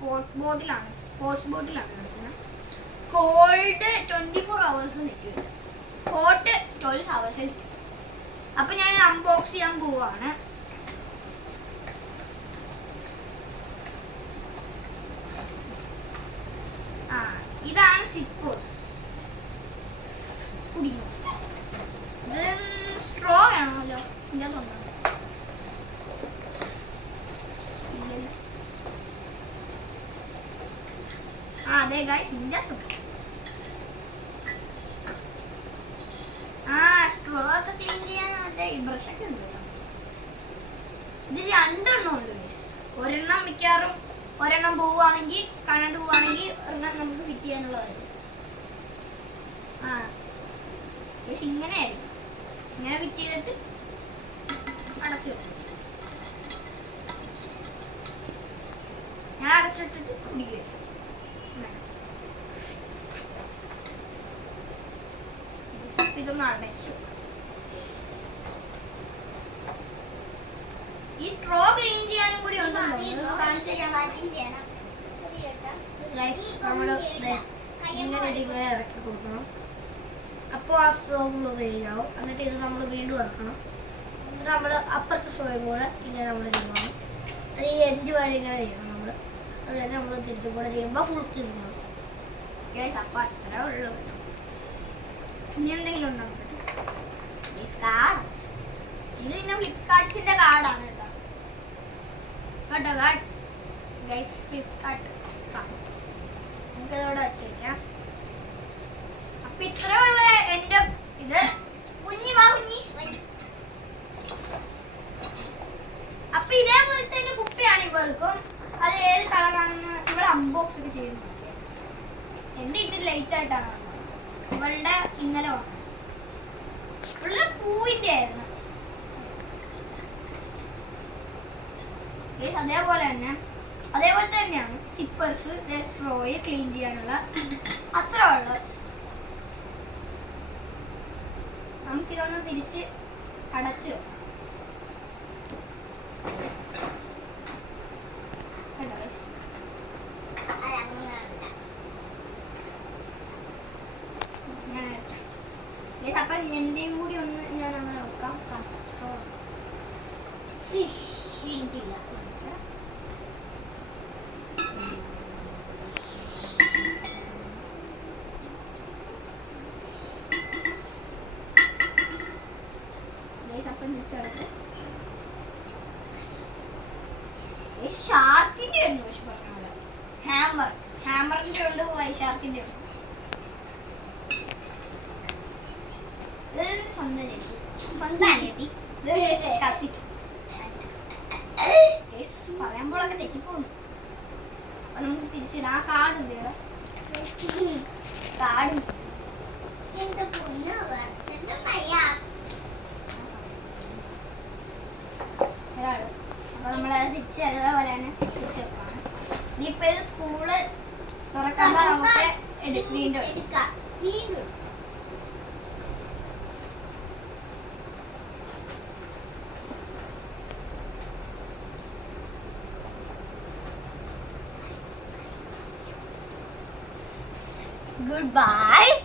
Sports ബോട്ടിലാണ് കിടക്കുന്നത്. Called 24 hours നിൽക്കില്ല, ഹോട്ട് 12 hours നിൽക്കും. അപ്പൊ ഞാൻ അൺബോക്സ് ചെയ്യാൻ പോവാണ്. ഇതാണ് സിപ്പേഴ്സ്. കുടിക്കും. ഇത് സ്ട്രോ വേണമല്ലോ. ഞാൻ തോന്നുന്നു അതെ ഗൈസ്, ഇതിൻ്റെ സ്ട്രോ ഒക്കെ ക്ലീൻ ചെയ്യാൻ മറ്റേ ബ്രഷൊക്കെ ഉണ്ട്. ഇത് 2 എണ്ണം ഉണ്ട് ഗൈസ്. ഒരെണ്ണം മിക്കാറും ഒരെണ്ണം പോവുകയാണെങ്കിൽ കാണാണ്ട് പോവുകയാണെങ്കിൽ ഒരെണ്ണം നമുക്ക് ഫിറ്റ് ചെയ്യാനുള്ളതായിരിക്കും. ഗൈസ് ഇങ്ങനെയായിരിക്കും. ഇങ്ങനെ ഫിറ്റ് ചെയ്തിട്ട് അടച്ചു വെക്കും. ഞാൻ അടച്ചിട്ടിട്ട് കുടിക്കുക. ഇതൊന്ന് അടച്ചു. ഈ സ്ട്രോ ക്ലീൻ ചെയ്യാനും കൂടി ഇങ്ങനെ ഇറക്കി കൊടുക്കണം. അപ്പോൾ ആ സ്ട്രോ ക്ലീൻ ആവും. എന്നിട്ട് ഇത് നമ്മൾ വീണ്ടും ഇറക്കണം. എന്നിട്ട് നമ്മൾ അപ്പുറത്തെ സ്ട്രോയും കൂടെ ഇങ്ങനെ നമ്മൾ ചെയ്യണം. അത് ഈ എൻഡ് വരെ ഇങ്ങനെ ചെയ്യണം നമ്മൾ. അത് തന്നെ നമ്മൾ തിരിച്ചും കൂടെ ചെയ്യുമ്പോൾ ഫുൾ ക്ലീൻ ആവും. അപ്പം അത്ര ഉള്ളൂ. ഇനി എന്തെങ്കിലും ഉണ്ടാവും. കാർഡ് ഇത് പിന്നെ ഫ്ലിപ്കാർട്ട്സിന്റെ കാർഡാണ് കേട്ടോ. Card guys, Flipkart. നമുക്കിതോടെ വച്ചേക്കാം. അപ്പൊ ഇത്രയുള്ള എൻ്റെ ഇത്. കുഞ്ഞി വാ കുഞ്ഞി. അപ്പൊ ഇതേപോലത്തെ തന്നെ കുപ്പിയാണ് ഇവൾക്കും. അത് ഏത് കളറാണെന്ന് ഇവൾ അൺബോക്സ് ഒക്കെ ചെയ്ത് നോക്കിയത്. എന്റെ ഇത് ലൈറ്റ് ആയിട്ടാണ് വന്നത്. ഇവളുടെ ഇന്നലെ വന്നത് പൂവിന്റെ ആയിരുന്നു. അതേപോലെ തന്നെയാണ് സിപ്പേഴ്സ്, സ്ട്രോയ് ക്ലീൻ ചെയ്യാനുള്ള അത്ര ഉള്ളത്. നമുക്കിതൊന്ന് തിരിച്ച് അടച്ചു അപ്പൊ എന്റെയും കൂടി ഒന്ന് ഞാൻ അങ്ങനെ നോക്കാം. ഫിഷില്ല ഷാർക്കിന്റെ ഉണ്ട്. പക്ഷെ പറഞ്ഞ ഹാമറിന്റെ ഉണ്ട്, വൈഷാർക്കിന്റെ ഉണ്ട്. സ്വന്തം ചേച്ചി, സ്വന്തം അനിയത്തി, കസിൻ. പറയുമ്പോഴൊക്കെ തെറ്റിപ്പോന്നു. അപ്പൊ നമുക്ക് തിരിച്ചിടാം. ആ കാർഡ് ഉണ്ട്. കാർഡ് അപ്പൊ നമ്മളത് തിരിച്ച് അതേപോലെ തന്നെ തിരിച്ചു വെക്കാണ്. ഇനിയിപ്പോ ഇത് സ്കൂള് തുറക്കുമ്പോ നമുക്ക് വീണ്ടും എടുക്കാം. വീണ്ടും goodbye.